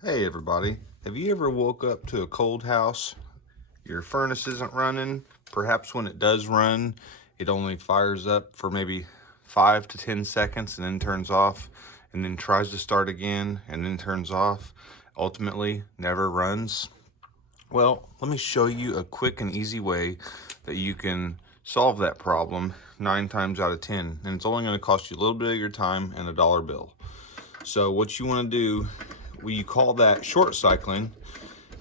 Hey everybody, have you ever woke up to a cold house? Your furnace isn't running. Perhaps when it does run, it only fires up for maybe 5 to 10 seconds and then turns off, and then tries to start again and then turns off. Ultimately, never runs. Well, let me show you a quick and easy way that you can solve that problem 9 times out of 10. And it's only going to cost you a little bit of your time and a dollar bill. So what you want to do, we call that short cycling,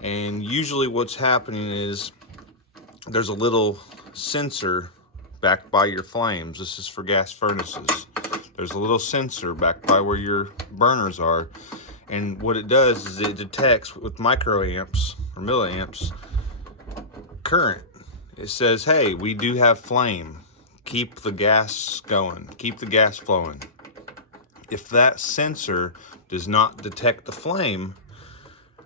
and usually what's happening is there's a little sensor back by your flames. This is for gas furnaces. There's a little sensor back by where your burners are, and what it does is it detects with microamps or milliamps current. It says, hey, we do have flame. Keep the gas going. Keep the gas flowing. If that sensor does not detect the flame,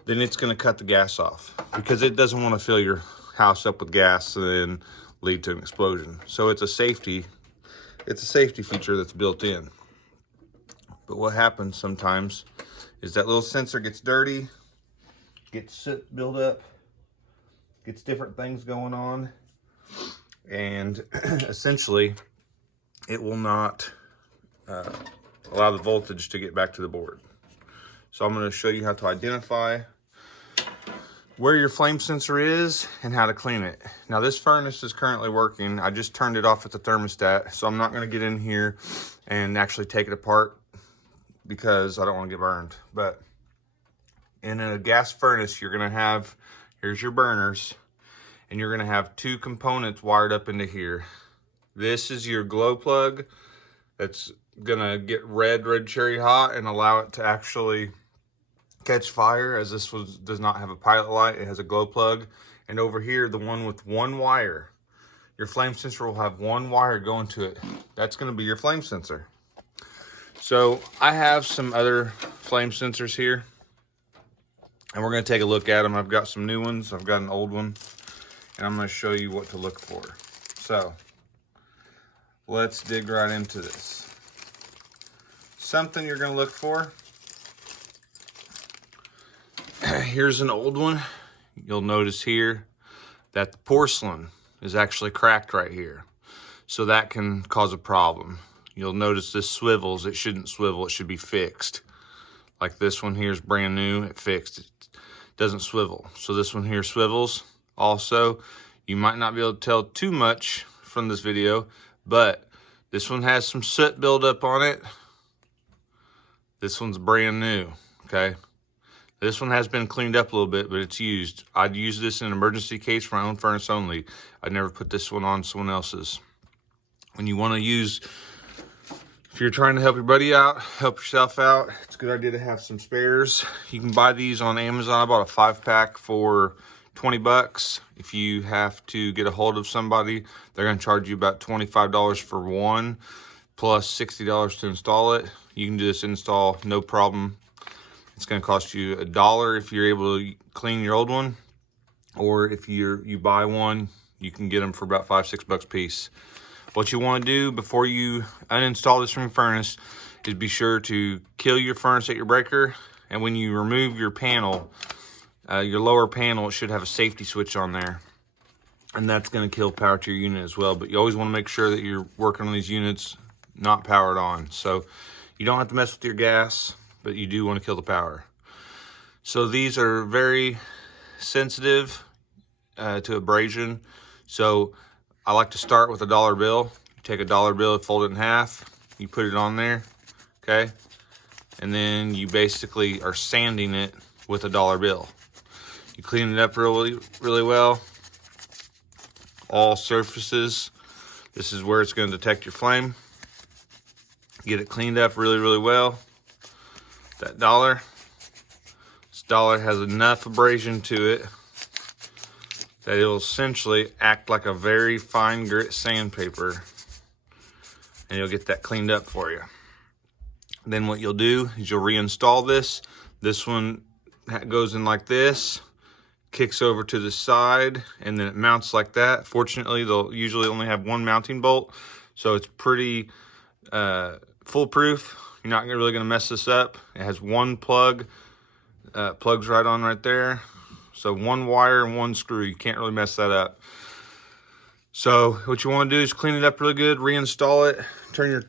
then it's going to cut the gas off because it doesn't want to fill your house up with gas and then lead to an explosion. So it's a safety feature that's built in. But what happens sometimes is that little sensor gets dirty, gets soot build up, gets different things going on, and essentially it will not allow the voltage to get back to the board. So I'm going to show you how to identify where your flame sensor is and how to clean it. Now this furnace is currently working. I just turned it off at the thermostat, so I'm not going to get in here and actually take it apart because I don't want to get burned. But in a gas furnace, you're going to have, here's your burners, and you're going to have two components wired up into here. This is your glow plug that's going to get red cherry hot and allow it to actually catch fire, as this does not have a pilot light. It has a glow plug. And over here, the one with one wire, your flame sensor will have one wire going to it. That's going to be your flame sensor. So I have some other flame sensors here, and we're going to take a look at them. I've got some new ones, I've got an old one, and I'm going to show you what to look for. So let's dig right into this. Something you're going to look for, here's an old one. You'll notice here that the porcelain is actually cracked right here. So that can cause a problem. You'll notice this swivels. It shouldn't swivel, it should be fixed. Like this one here is brand new, it fixed. It doesn't swivel. So this one here swivels. Also, you might not be able to tell too much from this video, but this one has some soot buildup on it. This one's brand new, okay? This one has been cleaned up a little bit, but it's used. I'd use this in an emergency case for my own furnace only. I'd never put this one on someone else's. When you want to use, if you're trying to help your buddy out, help yourself out, it's a good idea to have some spares. You can buy these on Amazon. I bought a 5-pack for 20 bucks. If you have to get a hold of somebody, they're going to charge you about $25 for one, plus $60 to install it. You can do this install, no problem. It's going to cost you $1 if you're able to clean your old one, or if you buy one, you can get them for about $5-6 a piece. What you want to do before you uninstall this from your furnace is be sure to kill your furnace at your breaker, and when you remove your panel, your lower panel, it should have a safety switch on there, and that's going to kill power to your unit as well. But you always want to make sure that you're working on these units not powered on. So you don't have to mess with your gas, but you do want to kill the power. So these are very sensitive to abrasion. So I like to start with a dollar bill. You take a dollar bill, fold it in half, you put it on there, okay? And then you basically are sanding it with a dollar bill. You clean it up really, really well. All surfaces. This is where it's going to detect your flame. Get it cleaned up really, really well. That dollar. This dollar has enough abrasion to it that it'll essentially act like a very fine grit sandpaper, and you'll get that cleaned up for you. Then what you'll do is you'll reinstall this. This one goes in like this, kicks over to the side, and then it mounts like that. Fortunately, they'll usually only have one mounting bolt, so it's pretty foolproof. You're not really going to mess this up. It has one plug Plugs right on right there. So one wire and one screw. You can't really mess that up. So what you want to do is clean it up really good, reinstall it, turn your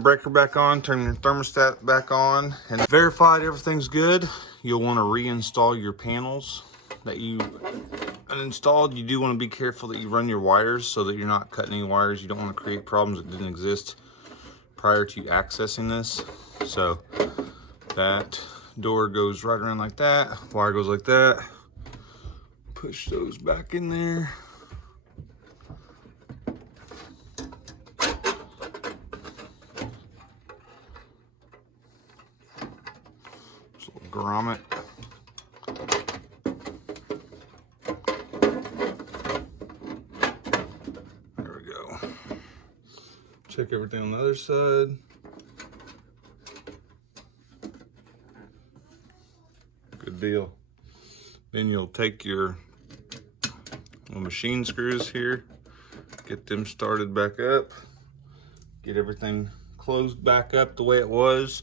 breaker back on, turn your thermostat back on, and verified everything's good. You'll want to reinstall your panels that you uninstalled. You do want to be careful that you run your wires so that you're not cutting any wires. You don't want to create problems that didn't exist prior to you accessing this. So that door goes right around like that, wire goes like that. Push those back in there. Grommet. There we go. Check everything on the other side. Good deal. Then you'll take your machine screws here, get them started back up, get everything closed back up the way it was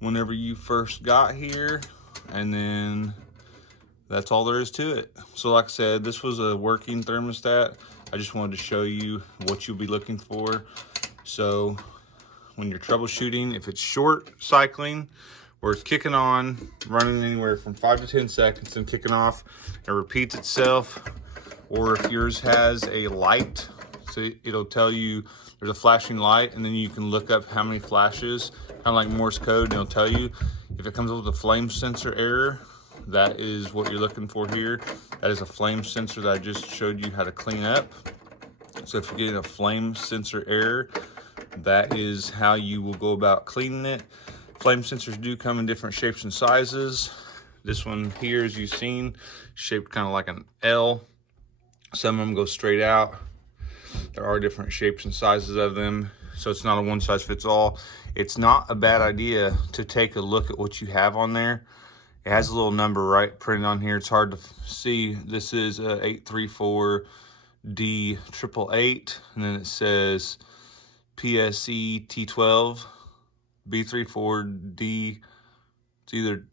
whenever you first got here, and then that's all there is to it. So like I said, this was a working thermostat. I just wanted to show you what you'll be looking for. So when you're troubleshooting, if it's short cycling, where it's kicking on, running anywhere from 5 to 10 seconds and kicking off, it repeats itself, or if yours has a light, so it'll tell you there's a flashing light, and then you can look up how many flashes, kind of like Morse code, and it'll tell you. If it comes up with a flame sensor error, that is what you're looking for here. That is a flame sensor that I just showed you how to clean up. So if you're getting a flame sensor error, that is how you will go about cleaning it. Flame sensors do come in different shapes and sizes. This one here, as you've seen, shaped kind of like an L. Some of them go straight out. There are different shapes and sizes of them, so it's not a one size fits all. It's not a bad idea to take a look at what you have on there. It has a little number right printed on here. It's hard to see. This is a 834D888, and then it says PSE T12 B34D. It's either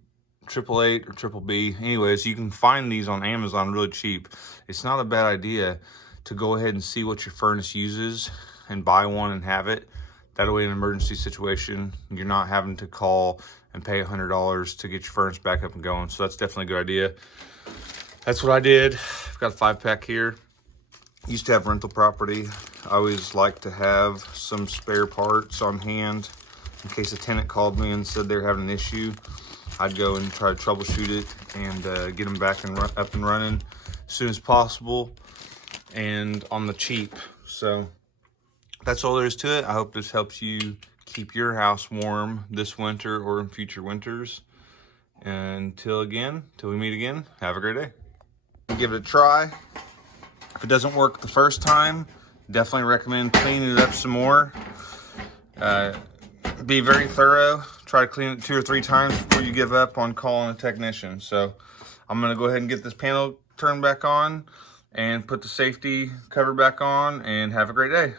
888 or triple B. Anyways, you can find these on Amazon really cheap. It's not a bad idea to go ahead and see what your furnace uses and buy one and have it. That way in an emergency situation, you're not having to call and pay $100 to get your furnace back up and going. So that's definitely a good idea. That's what I did. I've got a 5-pack here. Used to have rental property. I always like to have some spare parts on hand in case a tenant called me and said they're having an issue. I'd go and try to troubleshoot it and get them back and up and running as soon as possible and on the cheap. So that's all there is to it. I hope this helps you keep your house warm this winter or in future winters. Until we meet again, have a great day. Give it a try. If it doesn't work the first time, definitely recommend cleaning it up some more. Be very thorough. Try to clean it 2 or 3 times before you give up on calling a technician. So I'm gonna go ahead and get this panel turned back on and put the safety cover back on, and have a great day.